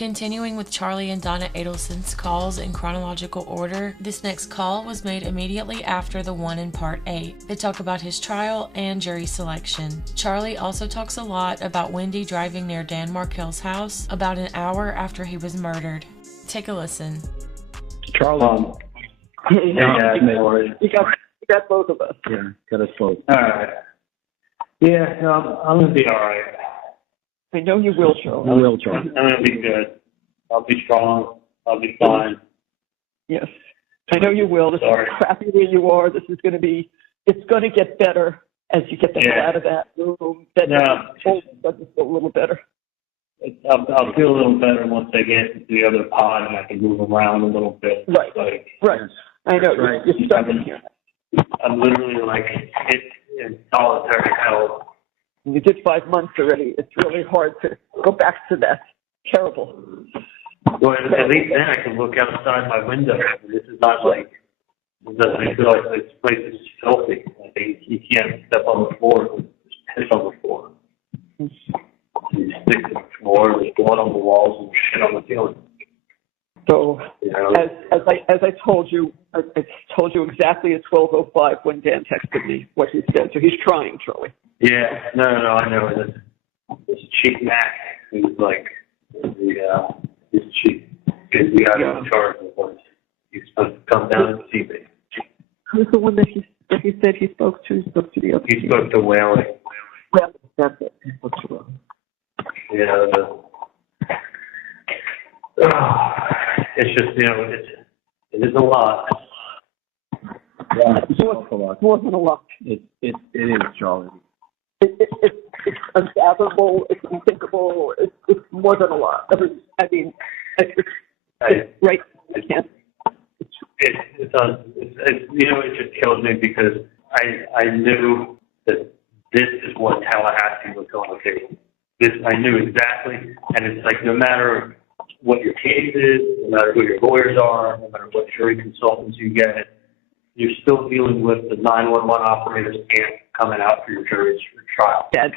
Continuing with Charlie and Donna Adelson's calls in chronological order, this next call was made immediately after the one in Part 8. They talk about his trial and jury selection. Charlie also talks a lot about Wendy driving near Dan Markel's house about an hour after he was murdered. Take a listen. Charlie. Yeah, You got both of us. Yeah, got us both. All right. Yeah, no, I'm going to be all right. I know you will, Charlie. I will, Charlie. I'm going to be good. I'll be strong. I'll be fine. Yes. I know you will. This Sorry. is crappy where you are. This is going to be, it's going to get better as you get the hell out of that room. Then doesn't feel a little better. I'll feel a little better once I get into the other pod and I can move around a little bit. Right. Like, Right. I know. Right. You're stuck in here. I'm literally like hit in solitary hell. You did 5 months already. It's really hard to go back to that. Terrible. Well, at least then I can look outside my window. This is not like, it doesn't feel like this place is filthy. Like you can't step on the floor, just piss on the floor. You stick to the floor, there's blood on the walls and shit on the ceiling. So, You know? as I told you, I told you exactly at 12:05 when Dan texted me what he said. So he's trying, Charlie. Yeah, no, I know. This Chief Mac, who's like, this chief, we got him in charge of the place. He's supposed to come down and see me. Who's the one that he said he spoke to? He spoke to the other. He spoke to Whaley. Well, that's it. He spoke to him. Yeah, it's just, it is a lot. Yeah, it's a lot. More than a lot. It is, Charlie. It's unfathomable. It's unthinkable. It's more than a lot. I mean, it's right. I can't. It just kills me because I knew that this is what Tallahassee was going to be. I knew exactly, and it's like no matter what your case is, no matter who your lawyers are, no matter what jury consultants you get, you're still dealing with the 911 operator's aunt coming out for your jury's trial. Dad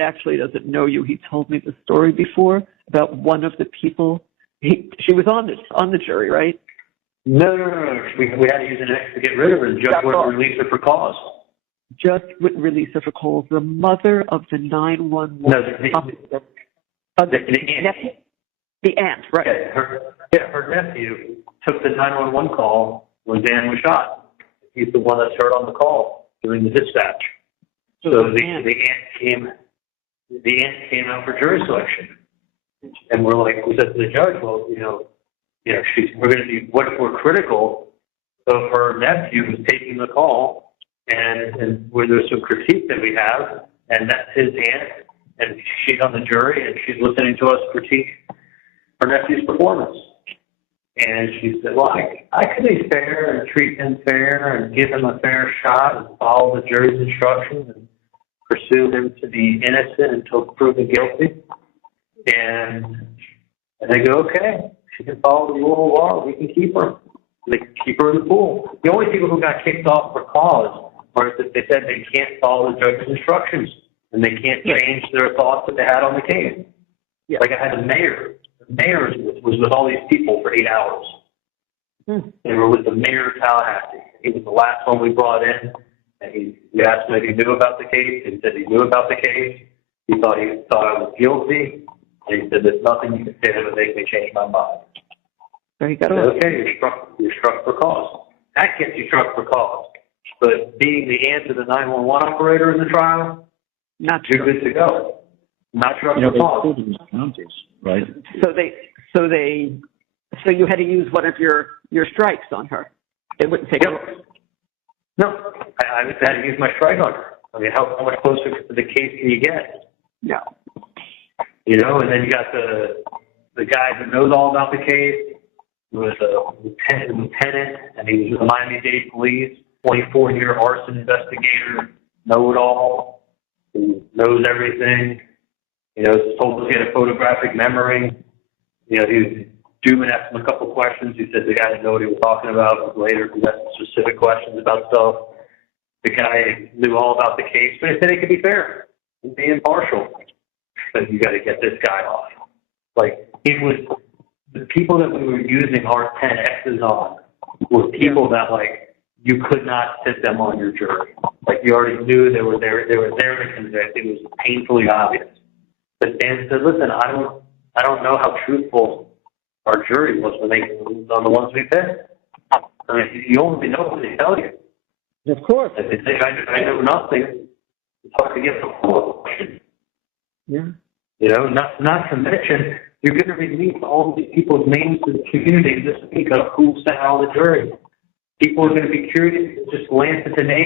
actually doesn't know you. He told me the story before about one of the people. She was on the jury, right? No. We had to use an X to get rid of her. The judge wouldn't release her for cause. Just wouldn't release her for cause. The mother of the 911. No, the aunt. The aunt, right? Yeah, her nephew took the 911 call when Dan was shot. He's the one that's heard on the call during the dispatch. So the aunt came out for jury selection, and we said to the judge, well, we're going to be, what if we're critical of her nephew who's taking the call, and where there's some critique that we have, and that's his aunt, and she's on the jury, and she's listening to us critique her nephew's performance. And she said, well, I could be fair and treat him fair and give him a fair shot and follow the jury's instructions and pursue him to be innocent until proven guilty. And they go, okay, she can follow the rule of law. We can keep her. They can keep her in the pool. The only people who got kicked off for cause are that they said they can't follow the judge's instructions and they can't change their thoughts that they had on the case. Yeah. Like I had the mayor. The mayor was with all these people for 8 hours. They were with the mayor of Tallahassee. He was the last one we brought in. And we asked him if he knew about the case. He said he knew about the case. He thought I was guilty. And he said, there's nothing you can say that would make me change my mind. So he got okay, you're struck for cause. That gets you struck for cause. But being the aunt of the 911 operator in the trial, you're good to go. Not struck for cause. Counties, right? So you had to use one of your strikes on her. It wouldn't take it. No, I had to use my strike on her. I mean, how much closer to the case can you get? No. And then you got the guy who knows all about the case, who was a lieutenant, and he was with the Miami-Dade Police, 24-year arson investigator, know-it-all, who knows everything. He's told us he had a photographic memory. Dubin asked him a couple questions. He said the guy didn't know what he was talking about. Later, he asked specific questions about stuff. The guy knew all about the case, but he said he could be fair and be impartial. But you got to get this guy off. Like, it was the people that we were using our 10Xs on were people that, like, you could not sit them on your jury. Like, you already knew they were there to convict. It was painfully obvious. But Dan said, listen, I don't know how truthful our jury was on the ones we picked. I mean, you only know what they tell you. Of course. If they say, I know nothing, it's hard to get the full question. Yeah. You know, not conviction. You're going to release all these people's names to the community this week of who sat on the jury. People are going to be curious to just glance at the names.